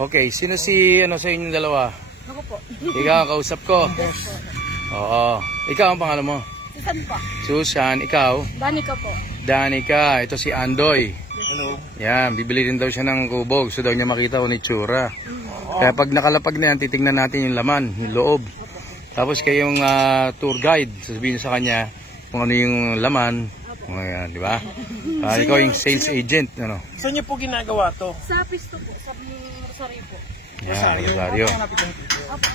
Okay, sino si ano sa inyong dalawa? Ako po. Ikaw ang kausap ko. Oo. Ikaw ang pangalan mo? Susan po. Susan, ikaw? Danica po. Danica, ito si Andoy. Hello. Yan, bibili din daw siya ng kubog. Gusto daw niya makita kung itsura. Kaya pag nakalapag na yan, titignan natin yung laman, yung loob. Tapos kayong tour guide, sasabihin sa kanya kung ano yung laman. Ayan, di ba? Ikaw yung sales agent. Ano? Saan niyo po ginagawa to? Sa pisto po. Sa Rosario po. Yan, Rosario. Opo.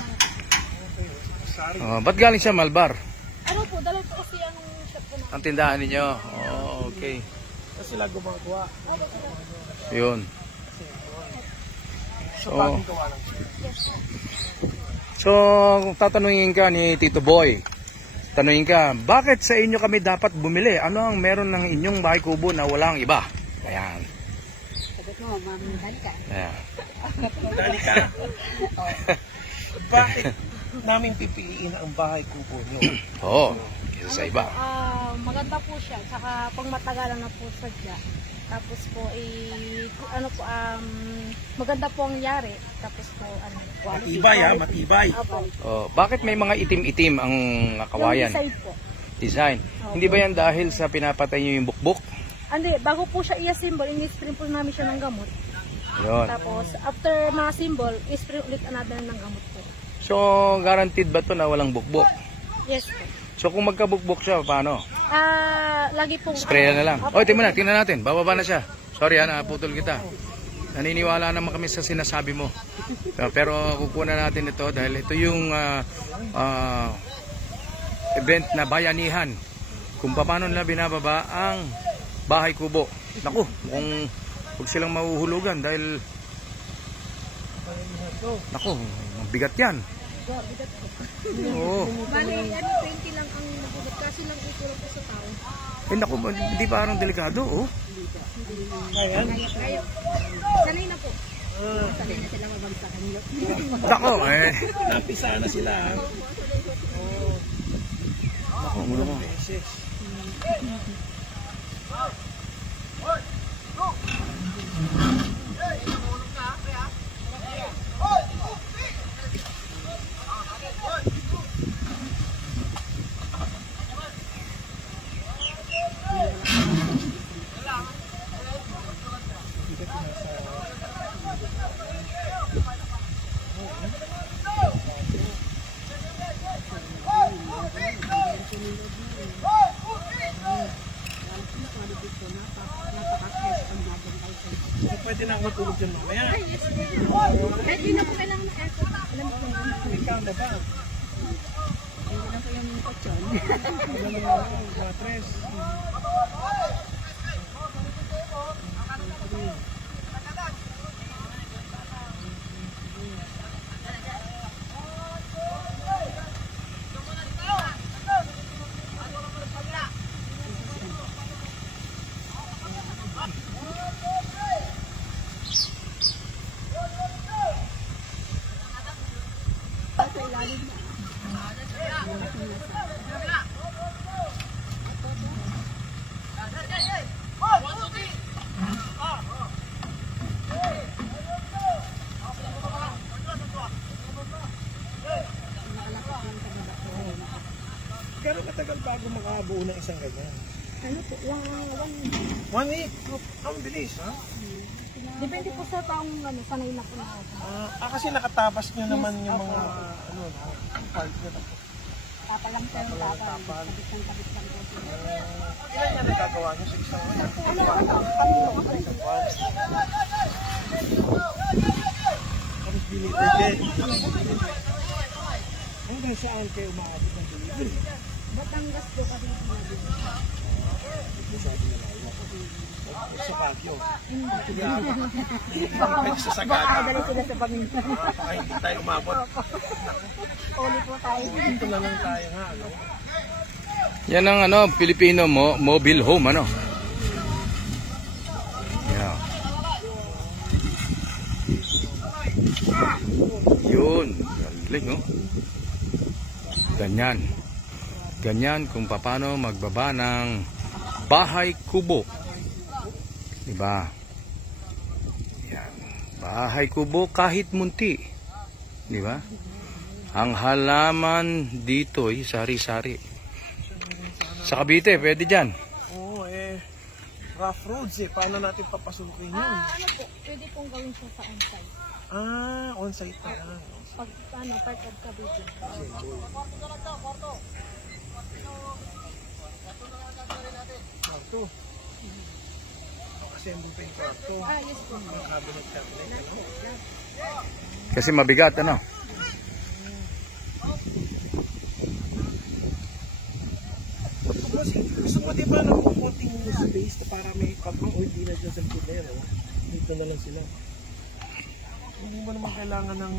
Ba't galing siya, Malbar? Ano po, dalaw po kasi ang shop po na. Ang tindahan ninyo? Oh, okay. Kasi sila gumagawa. Yun. So, bagong gawa lang. So, kung tatanungin ka ni Tito Boy, tanungin ka, bakit sa inyo kami dapat bumili? Ano ang meron ng inyong bahay kubo na walang iba? Ayan. Sagot mo, mamahal ka. Ayan. Dali ka. Bakit namin pipiliin ang bahay kubo nyo? Oo, isa sa iba. Maganda po siya. Saka pang matagalan na po sadya. Tapos po, ano po, maganda po ang yari. Tapos po, quality. Matibay ha, matibay. Oh, bakit may mga itim-itim ang kawayan? Yung design po. Design. Hindi ba yan dahil sa pinapatay nyo yung bukbok? Hindi, bago po siya i-assemble, in-spray po namin siya ng gamot. Yun. Tapos, after na-assemble, i-spray ulit another ng gamot po. So, guaranteed ba to na walang bukbok? Yes po. So, kung magkabukbok siya, paano? Lagi pong... Spray na lang. O, tingnan natin. Bababa na siya. Sorry, naputol kita. Naniniwala naman kami sa sinasabi mo. Pero kukunan natin ito dahil ito yung event na bayanihan. Kung paano nila binababa ang bahay kubo. Naku, kung huwag silang mahuhulugan dahil naku, bigat yan. Bigat po. Oo. Bali, 20 lang ang nagugot. Kasi lang ito po sa tao. Eh naku, hindi parang delikado, oh. Ayan. Sanay na po. Sanay na sila mabagsakan nyo. Nako, eh. Napisa na sila ha. Nako, muna mo. Pwede na ako matulog dyan mamaya. Kahit yun na po kailangan na aircon. Alam mo po naman. May kama ba? Hindi lang po yung kutsyon. Alam mo matres. Gano'n katagal bago makabuo ng isang ganyan? Ano po? 1 week? Ang bilis ha? Depende po sa taong sanay na po na ako. Kasi nakatabas nyo naman yung mga part nyo na po. Papalang po yung tapal. Kabit lang po. Ilan yan nagkagawa nyo sa isang ano? Tapos delivery. Hanggang saan kayo umaabot ng delivery? Batangas po kasi sinabi. Sabi na lang. Sa Baguio. Pwede sa Sagada. Nakadali sila sa paminta. Ay, hindi tayo umabot. Uli po tayo. Dito na lang tayo nga. Ano? Yan ang ano, Filipino mobile home, ano. Yeah. Yun, galing, no? Ganyan. Ganyan kung paano magbaba ng bahay kubo. Diba? Yan. Bahay kubo kahit munti. Di ba? Ang halaman dito ay sari-sari. Sa Cavite, pwede dyan. Oo, rough roads Paano natin papasukin yun? Ano po, pwede pong gawin siya sa on-site. On-site pa lang. Pag part of Cavite. Kwarto. Assemble pa yung kwarto. Yes po. Cabinet. Kasi mabigat, ano? Gusto mo diba ng konting space para may kapang o hindi na dyan sa kudero? Dito na lang sila. Hindi mo naman kailangan ng